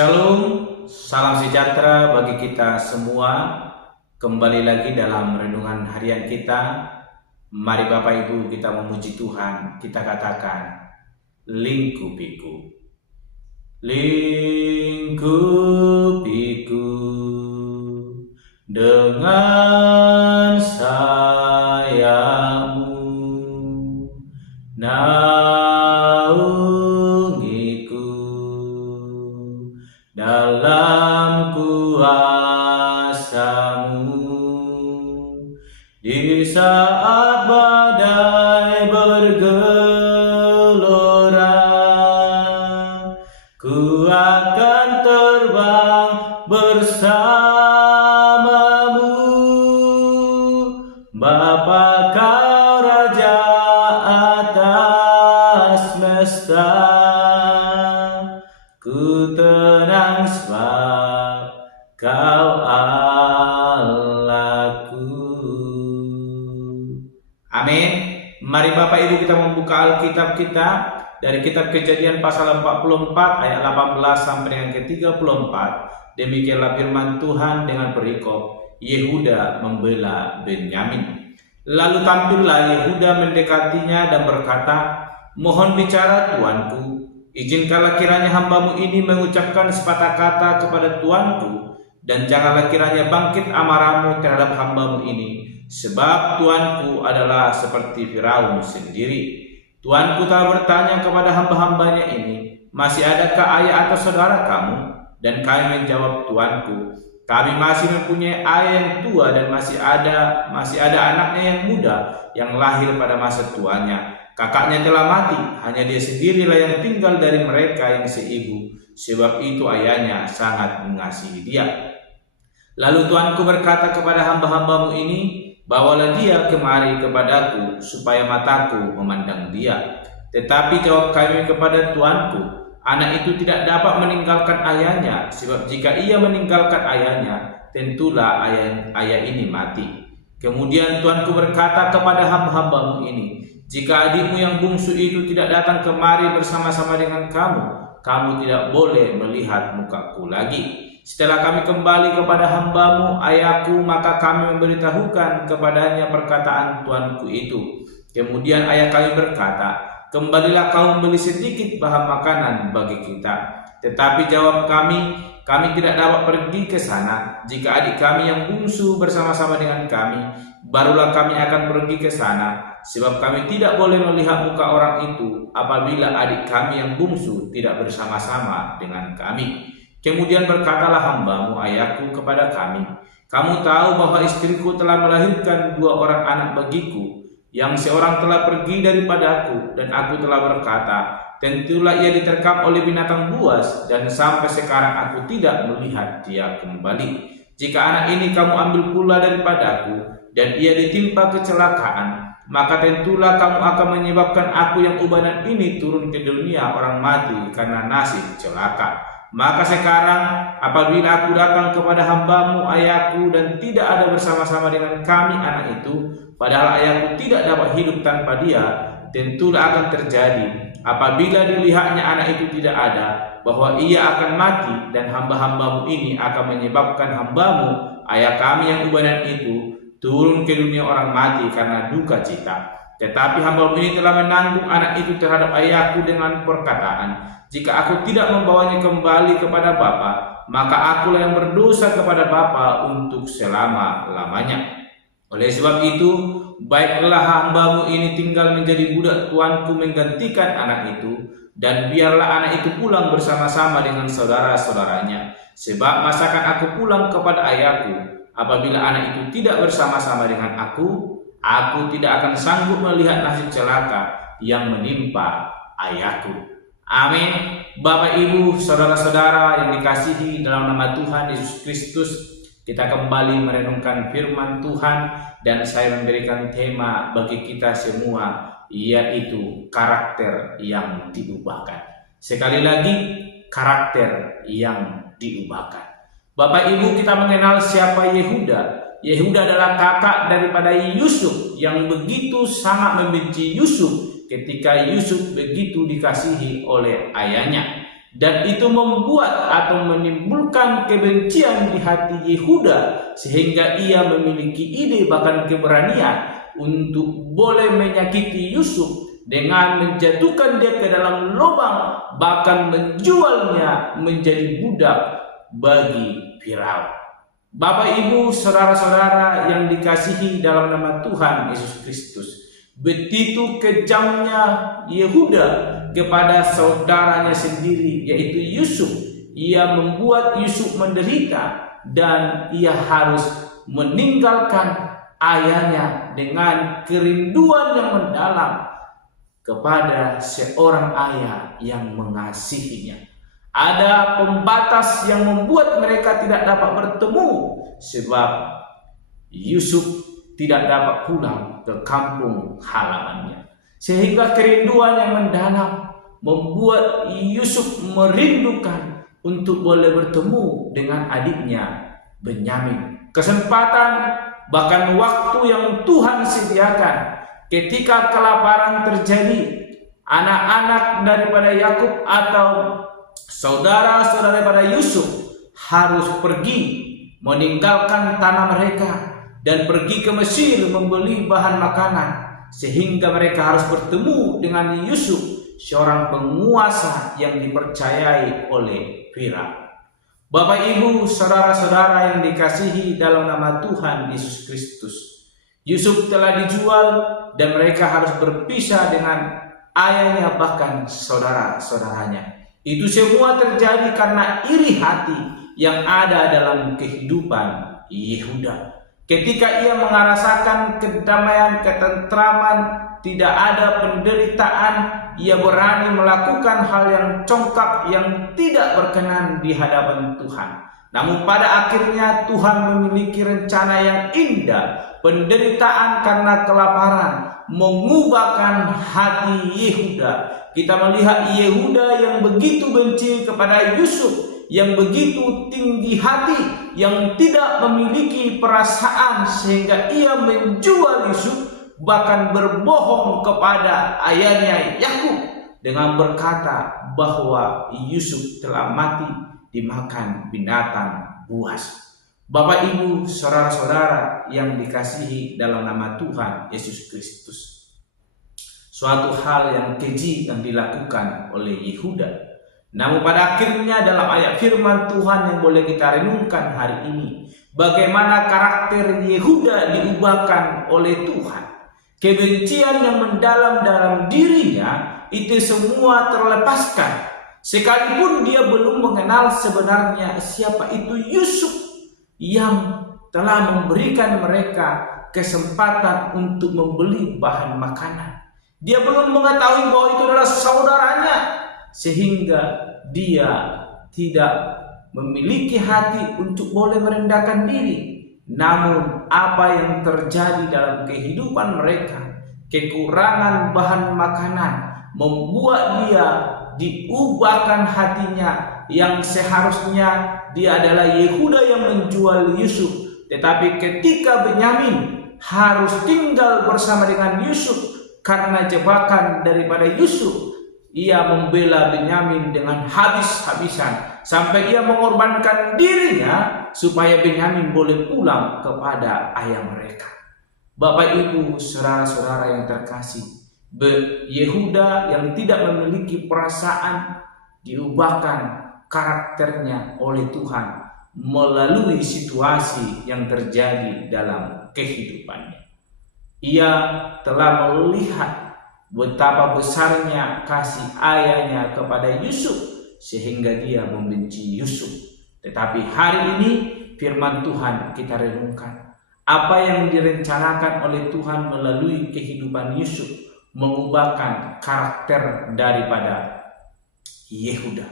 Shalom, salam sejahtera bagi kita semua. Kembali lagi dalam renungan harian kita. Mari Bapak Ibu kita memuji Tuhan. Kita katakan, lingkupiku, lingkupiku dengan sayapmu, dalam kuasa-Mu. Di saat badai bergelora, ku akan terbang bersamamu. Bapa, Kau Raja atas semesta, ku tenang sebab Kau Allahku. Amin. Mari Bapak Ibu kita membuka Alkitab kita dari kitab Kejadian pasal 44 ayat 18 sampai dengan ke-34. Demikianlah firman Tuhan dengan perikop Yehuda membela Benyamin. Lalu tampillah Yehuda mendekatinya dan berkata, "Mohon bicara Tuanku, izinkanlah kiranya hamba-Mu ini mengucapkan sepatah kata kepada Tuanku, dan janganlah kiranya bangkit amarah-Mu terhadap hamba-Mu ini, sebab Tuanku adalah seperti Firaun sendiri. Tuanku telah bertanya kepada hamba-hambanya ini, masih adakah ayah atau saudara kamu? Dan kami menjawab, Tuanku, kami masih mempunyai ayah yang tua dan masih ada anaknya yang muda yang lahir pada masa tuanya. Kakaknya telah mati, hanya dia sendirilah yang tinggal dari mereka yang seibu, sebab itu ayahnya sangat mengasihi dia. Lalu Tuanku berkata kepada hamba-hamba-Mu ini, bawalah dia kemari kepadaku, supaya mataku memandang dia. Tetapi jawab kami kepada Tuanku, anak itu tidak dapat meninggalkan ayahnya, sebab jika ia meninggalkan ayahnya, tentulah ayah ini mati. Kemudian Tuanku berkata kepada hamba-hamba-Mu ini, jika adikmu yang bungsu itu tidak datang kemari bersama-sama dengan kamu tidak boleh melihat mukaku lagi. Setelah kami kembali kepada hamba-Mu, ayahku, maka kami memberitahukan kepadanya perkataan Tuanku itu. Kemudian ayah kami berkata, kembalilah kau membeli sedikit bahan makanan bagi kita. Tetapi jawab kami tidak dapat pergi ke sana. Jika adik kami yang bungsu bersama-sama dengan kami, barulah kami akan pergi ke sana. Sebab kami tidak boleh melihat muka orang itu apabila adik kami yang bungsu tidak bersama-sama dengan kami. Kemudian berkatalah hamba-Mu ayahku kepada kami, kamu tahu bahwa istriku telah melahirkan 2 orang anak bagiku, yang seorang telah pergi daripadaku, dan aku telah berkata, tentulah ia diterkam oleh binatang buas, dan sampai sekarang aku tidak melihat dia kembali. Jika anak ini kamu ambil pula daripadaku, dan ia ditimpa kecelakaan, maka tentulah kamu akan menyebabkan aku yang ubanan ini turun ke dunia orang mati karena nasib celaka. Maka sekarang apabila aku datang kepada hamba-Mu ayahku dan tidak ada bersama-sama dengan kami anak itu, padahal ayahku tidak dapat hidup tanpa dia, tentulah akan terjadi apabila dilihatnya anak itu tidak ada, bahwa ia akan mati, dan hamba-hamba-Mu ini akan menyebabkan hamba-Mu ayah kami yang ubanan itu turun ke dunia orang mati karena duka cita. Tetapi hamba-Mu ini telah menanggung anak itu terhadap ayahku dengan perkataan, jika aku tidak membawanya kembali kepada Bapa, maka akulah yang berdosa kepada Bapa untuk selama-lamanya. Oleh sebab itu, baiklah hamba-Mu ini tinggal menjadi budak Tuanku menggantikan anak itu, dan biarlah anak itu pulang bersama-sama dengan saudara-saudaranya. Sebab masakan aku pulang kepada ayahku, apabila anak itu tidak bersama-sama dengan aku tidak akan sanggup melihat nasib celaka yang menimpa ayahku. Amin. Bapak, Ibu, saudara-saudara yang dikasihi dalam nama Tuhan Yesus Kristus, kita kembali merenungkan firman Tuhan, dan saya memberikan tema bagi kita semua, yaitu karakter yang diubahkan. Sekali lagi, karakter yang diubahkan. Bapak Ibu, kita mengenal siapa Yehuda. Yehuda adalah kakak daripada Yusuf yang begitu sangat membenci Yusuf ketika Yusuf begitu dikasihi oleh ayahnya. Dan itu membuat atau menimbulkan kebencian di hati Yehuda, sehingga ia memiliki ide bahkan keberanian untuk boleh menyakiti Yusuf dengan menjatuhkan dia ke dalam lubang, bahkan menjualnya menjadi budak bagi Firaun. Bapak, Ibu, saudara-saudara yang dikasihi dalam nama Tuhan Yesus Kristus, begitu kejamnya Yehuda kepada saudaranya sendiri, yaitu Yusuf. Ia membuat Yusuf menderita dan ia harus meninggalkan ayahnya dengan kerinduan yang mendalam kepada seorang ayah yang mengasihinya. Ada pembatas yang membuat mereka tidak dapat bertemu, sebab Yusuf tidak dapat pulang ke kampung halamannya. Sehingga kerinduan yang mendalam membuat Yusuf merindukan untuk boleh bertemu dengan adiknya Benyamin. Kesempatan bahkan waktu yang Tuhan sediakan ketika kelaparan terjadi, anak-anak daripada Yakub atau saudara-saudara daripada Yusuf harus pergi meninggalkan tanah mereka dan pergi ke Mesir membeli bahan makanan, sehingga mereka harus bertemu dengan Yusuf, seorang penguasa yang dipercayai oleh Firaun. Bapak, Ibu, saudara-saudara yang dikasihi dalam nama Tuhan Yesus Kristus, Yusuf telah dijual dan mereka harus berpisah dengan ayahnya, bahkan saudara-saudaranya. Itu semua terjadi karena iri hati yang ada dalam kehidupan Yehuda. Ketika ia merasakan kedamaian, ketentraman, tidak ada penderitaan, ia berani melakukan hal yang congkak yang tidak berkenan di hadapan Tuhan. Namun pada akhirnya Tuhan memiliki rencana yang indah. Penderitaan karena kelaparan mengubahkan hati Yehuda. Kita melihat Yehuda yang begitu benci kepada Yusuf, yang begitu tinggi hati, yang tidak memiliki perasaan, sehingga ia menjual Yusuf, bahkan berbohong kepada ayahnya Yakub dengan berkata bahwa Yusuf telah mati dimakan binatang buas. Bapak, Ibu, saudara-saudara yang dikasihi dalam nama Tuhan Yesus Kristus, suatu hal yang keji yang dilakukan oleh Yehuda. Namun pada akhirnya dalam ayat firman Tuhan yang boleh kita renungkan hari ini, bagaimana karakter Yehuda diubahkan oleh Tuhan. Kebencian yang mendalam dalam dirinya itu semua terlepaskan, sekalipun dia belum mengenal sebenarnya siapa itu Yusuf yang telah memberikan mereka kesempatan untuk membeli bahan makanan. Dia belum mengetahui bahwa itu adalah saudaranya, sehingga dia tidak memiliki hati untuk boleh merendahkan diri. Namun apa yang terjadi dalam kehidupan mereka, kekurangan bahan makanan, membuat dia diubahkan hatinya, yang seharusnya dia adalah Yehuda yang menjual Yusuf. Tetapi ketika Benyamin harus tinggal bersama dengan Yusuf karena jebakan daripada Yusuf, ia membela Benyamin dengan habis-habisan, sampai ia mengorbankan dirinya supaya Benyamin boleh pulang kepada ayah mereka. Bapak, Ibu, saudara-saudara yang terkasih, Yehuda yang tidak memiliki perasaan diubahkan karakternya oleh Tuhan melalui situasi yang terjadi dalam kehidupannya. Ia telah melihat betapa besarnya kasih ayahnya kepada Yusuf, sehingga dia membenci Yusuf. Tetapi hari ini firman Tuhan kita renungkan, apa yang direncanakan oleh Tuhan melalui kehidupan Yusuf mengubahkan karakter daripada Yehuda.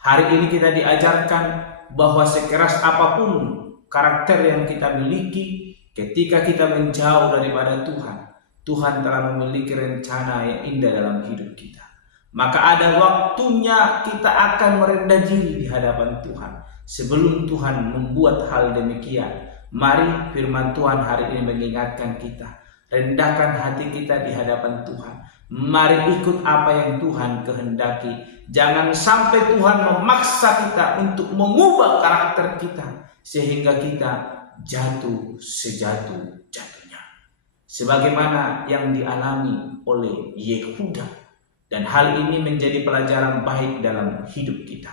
Hari ini kita diajarkan bahwa sekeras apapun karakter yang kita miliki, ketika kita menjauh daripada Tuhan, Tuhan telah memiliki rencana yang indah dalam hidup kita. Maka ada waktunya kita akan merendah diri di hadapan Tuhan. Sebelum Tuhan membuat hal demikian, mari firman Tuhan hari ini mengingatkan kita, Rendahkan hati kita di hadapan Tuhan. Mari ikut apa yang Tuhan kehendaki. Jangan sampai Tuhan memaksa kita untuk mengubah karakter kita sehingga kita jatuh sejatuh-jatuhnya. Sebagaimana yang dialami oleh Yehuda. Dan hal ini menjadi pelajaran baik dalam hidup kita.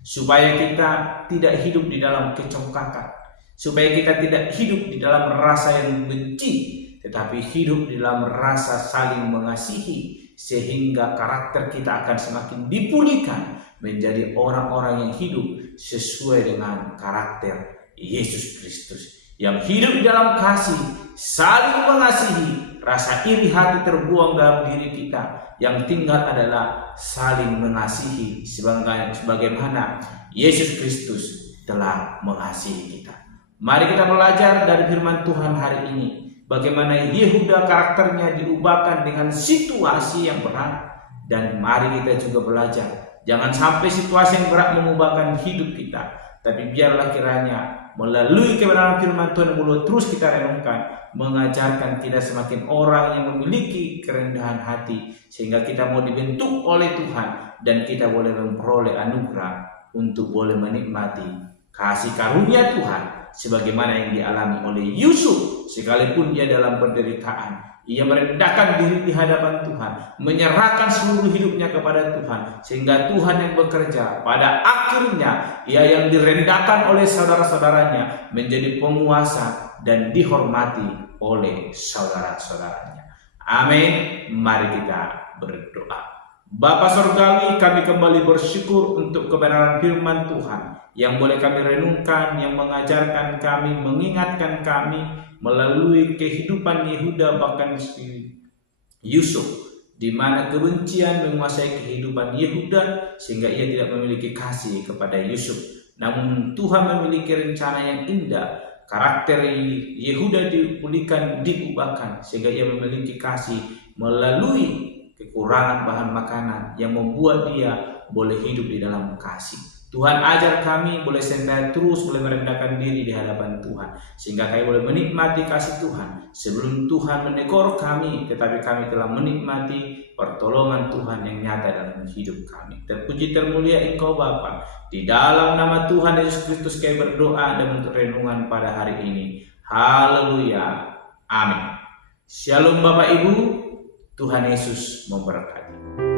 Supaya kita tidak hidup di dalam kecongkakan. Supaya kita tidak hidup di dalam rasa yang benci. Tetapi hidup di dalam rasa saling mengasihi. Sehingga karakter kita akan semakin dipulihkan. Menjadi orang-orang yang hidup sesuai dengan karakter Yesus Kristus. Yang hidup di dalam kasih, saling mengasihi, rasa iri hati terbuang dalam diri kita. Yang tinggal adalah saling mengasihi sebagaimana Yesus Kristus telah mengasihi kita. Mari kita belajar dari firman Tuhan hari ini. Bagaimana Yehuda karakternya diubahkan dengan situasi yang berat. Dan mari kita juga belajar. Jangan sampai situasi yang berat mengubahkan hidup kita. Tapi biarlah kiranya melalui kebenaran firman Tuhan yang boleh terus kita renungkan. Mengajarkan kita semakin orang yang memiliki kerendahan hati. Sehingga kita mau dibentuk oleh Tuhan. Dan kita boleh memperoleh anugerah untuk boleh menikmati kasih karunia Tuhan. Sebagaimana yang dialami oleh Yusuf. Sekalipun dia dalam penderitaan. Ia merendahkan diri di hadapan Tuhan. Menyerahkan seluruh hidupnya kepada Tuhan. Sehingga Tuhan yang bekerja. Pada akhirnya ia yang direndahkan oleh saudara-saudaranya. Menjadi penguasa dan dihormati oleh saudara-saudaranya. Amin. Mari kita berdoa. Bapa Surgawi, kami kembali bersyukur untuk kebenaran firman Tuhan yang boleh kami renungkan, yang mengajarkan kami, mengingatkan kami melalui kehidupan Yehuda bahkan Yusuf, di mana kebencian menguasai kehidupan Yehuda sehingga ia tidak memiliki kasih kepada Yusuf. Namun Tuhan memiliki rencana yang indah. Karakter Yehuda dipulihkan, diubahkan sehingga ia memiliki kasih melalui kekurangan bahan makanan yang membuat dia boleh hidup di dalam kasih. Tuhan ajar kami boleh senantiasa terus boleh merendahkan diri di hadapan Tuhan. Sehingga kami boleh menikmati kasih Tuhan. Sebelum Tuhan menegur kami, tetapi kami telah menikmati pertolongan Tuhan yang nyata dalam hidup kami. Terpuji termulia Engkau Bapa. Di dalam nama Tuhan Yesus Kristus kami berdoa dan untuk renungan pada hari ini. Haleluya. Amin. Shalom Bapak Ibu. Tuhan Yesus memberkati.